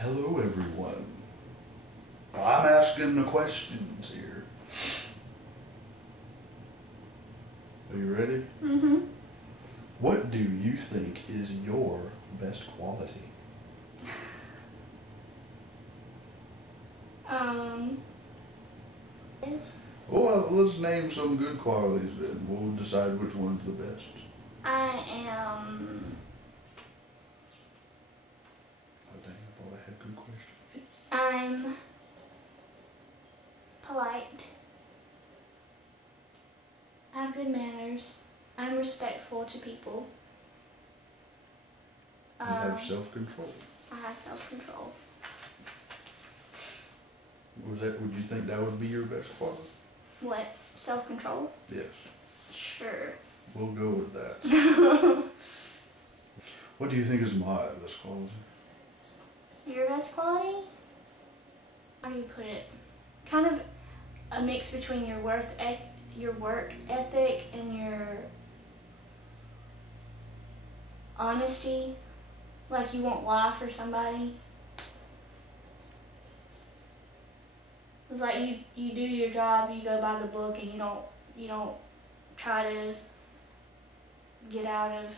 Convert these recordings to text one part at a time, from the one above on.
Hello, everyone. I'm asking the questions here. Are you ready? Mm-hmm. What do you think is your best quality? Well, let's name some good qualities then. We'll decide which one's the best. I am. Oh, dang, I thought I had good questions. I'm polite. I have good manners. I'm respectful to people. You have self-control. I have self-control. Would you think that would be your best quality? What? Self-control? Yes. Sure. We'll go with that. What do you think is my best quality? Your best quality? How do you put it? Kind of a mix between your work ethic and your honesty. Like you won't lie for somebody. It's like you do your job, you go by the book, and you don't try to get out of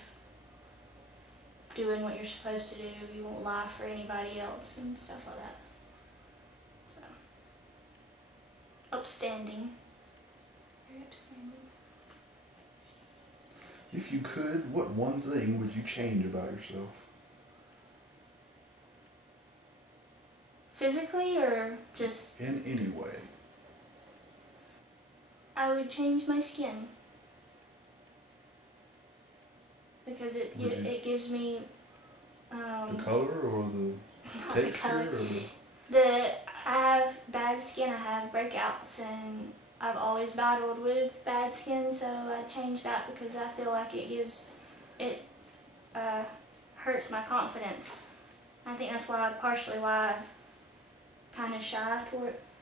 doing what you're supposed to do. You won't lie for anybody else and stuff like that. So, upstanding. Very upstanding. If you could, what one thing would you change about yourself? Physically or just? In any way. I would change my skin. Because it gives me The color or the not the texture color. or the... I have bad skin, I have breakouts, and I've always battled with bad skin, so I changed that because I feel like it hurts my confidence. I think that's partially why I'm kind of shy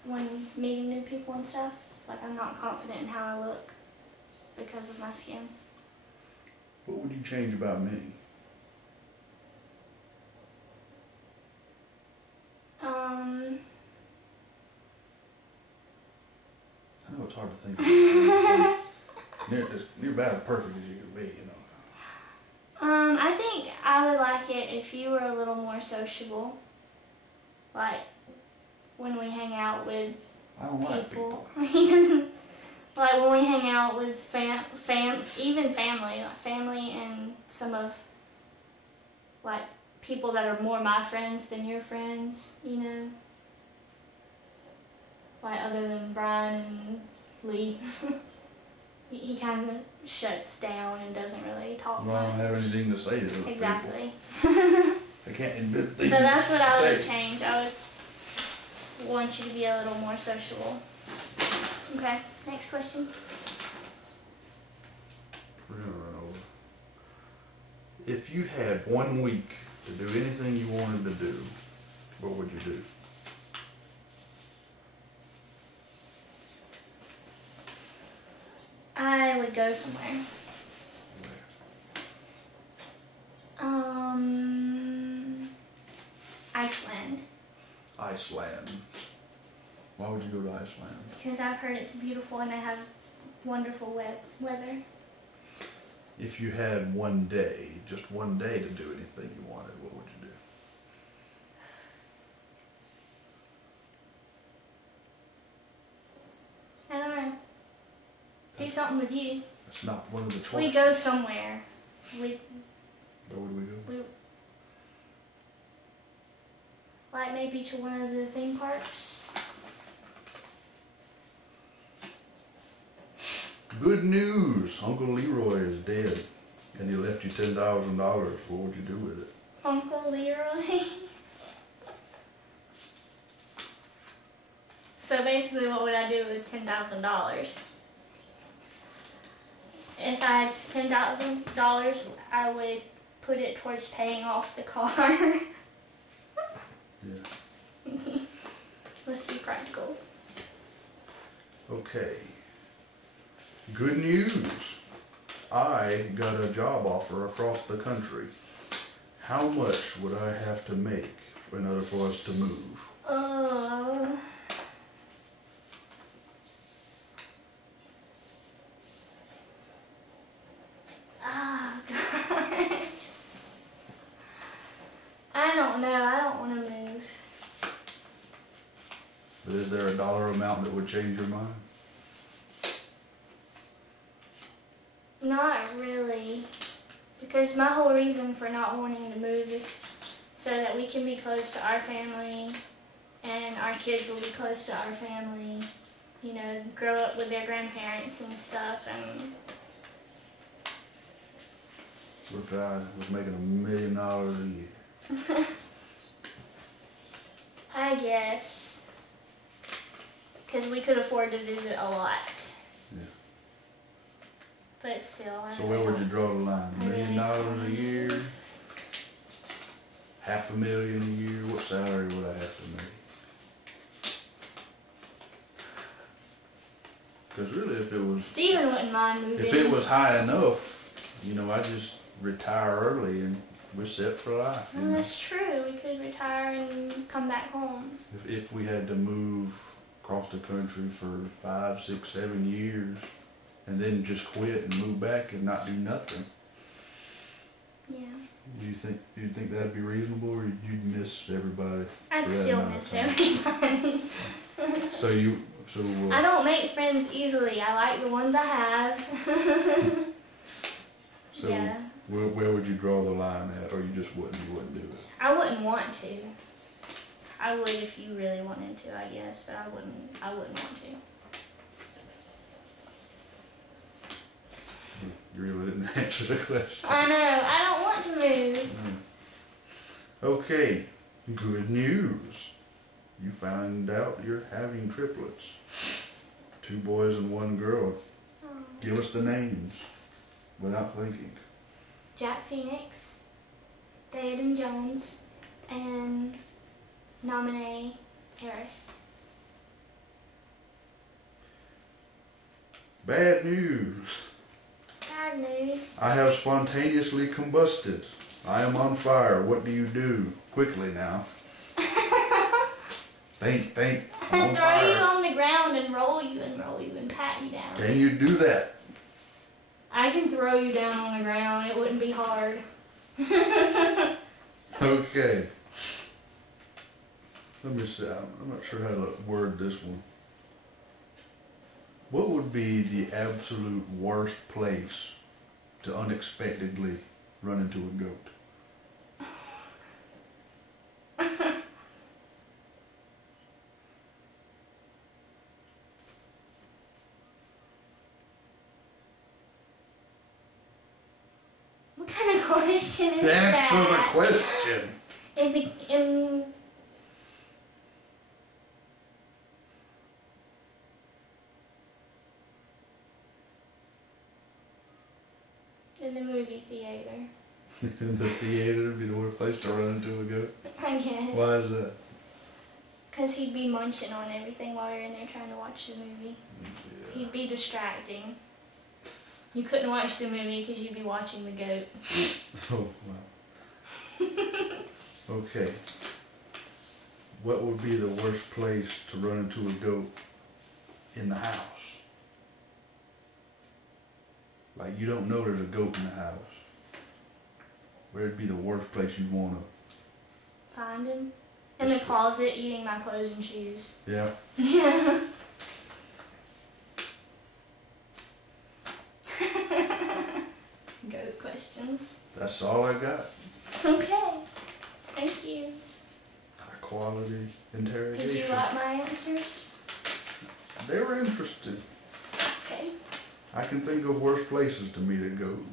when meeting new people and stuff. Like I'm not confident in how I look because of my skin. What would you change about me? I know it's hard to think of. You're about as perfect as you can be, you know. I think I would like it if you were a little more sociable. Like when we hang out with I don't like people. Like when we hang out with even family and some of like people that are more my friends than your friends, you know. Like other than Brian and Lee. He kind of shuts down and doesn't really talk Well, I don't much. have anything to say to those Exactly. people. I can't admit things. So that's what I would say. change. I would want you to be a little more sociable. Okay, next question. We're gonna run over. If you had 1 week to do anything you wanted to do, what would you do? I would go somewhere. Iceland. Iceland. Why would you go to Iceland? Because I've heard it's beautiful and they have wonderful weather. If you had 1 day, just 1 day to do anything you wanted, what would you do? I don't know. Do something with you. That's not one of the choices. We go somewhere. Where would we go? Like maybe to one of the theme parks. Good news! Uncle Leroy is dead, and he left you $10,000. What would you do with it? Uncle Leroy. So basically, what would I do with $10,000? If I had $10,000, I would put it towards paying off the car. Yeah. Let's be practical. Okay. Good news. I got a job offer across the country. How much would I have to make in order for us to move? Oh gosh. I don't know. I don't want to move. But is there a dollar amount that would change your mind? Not really. Because my whole reason for not wanting to move is so that we can be close to our family and our kids will be close to our family. You know, grow up with their grandparents and stuff. And What if I was making $1 million a year? I guess. Because we could afford to visit a lot. Yeah. But still, I So where would you draw the line? $1 million a year? $500,000 a year? What salary would I have to make? Because really, Steven wouldn't mind moving. if it was high enough, you know, I just retire early and we're set for life. You Well, know? that's true. We could retire and come back home. If we had to move across the country for 5, 6, 7 years, and then just quit and move back and not do nothing, Yeah. do you think that'd be reasonable, or you'd miss everybody? I'd For that still amount of miss time. everybody. I don't make friends easily. I like the ones I have. So Yeah. where would you draw the line at, or you wouldn't do it? I wouldn't want to. I would if you really wanted to, I guess, but I wouldn't want to. You really didn't answer the question. I know. I don't want to move. Okay, good news. You found out you're having triplets. 2 boys and 1 girl. Oh. Give us the names without thinking. Jack Phoenix, Theoden Jones, and Nominee Harris. Bad news. Bad news. I have spontaneously combusted. I am on fire. What do you do? Quickly now. Think. I'm on Throw you fire. on the ground and roll you and pat you down. Can you do that? I can throw you down on the ground. It wouldn't be hard. Okay. Let me see. I'm not sure how to word this one. What would be the absolute worst place to unexpectedly run into a goat? What kind of question is Answer the that? question. In the movie theater, In the theater would be the worst place to run into a goat. I guess. Why is that? Because he'd be munching on everything while you're in there trying to watch the movie. Yeah. He'd be distracting. You couldn't watch the movie because you'd be watching the goat. Oh, wow. Okay. What would be the worst place to run into a goat in the house? Like, you don't know there's a goat in the house. Where'd be the worst place you'd want to? Find him in the closet eating my clothes and shoes. Yeah. Yeah. Goat questions. That's all I got. Okay. Thank you. High quality interrogation. Did you like my answers? They were interesting. Okay. I can think of worse places to meet a goat.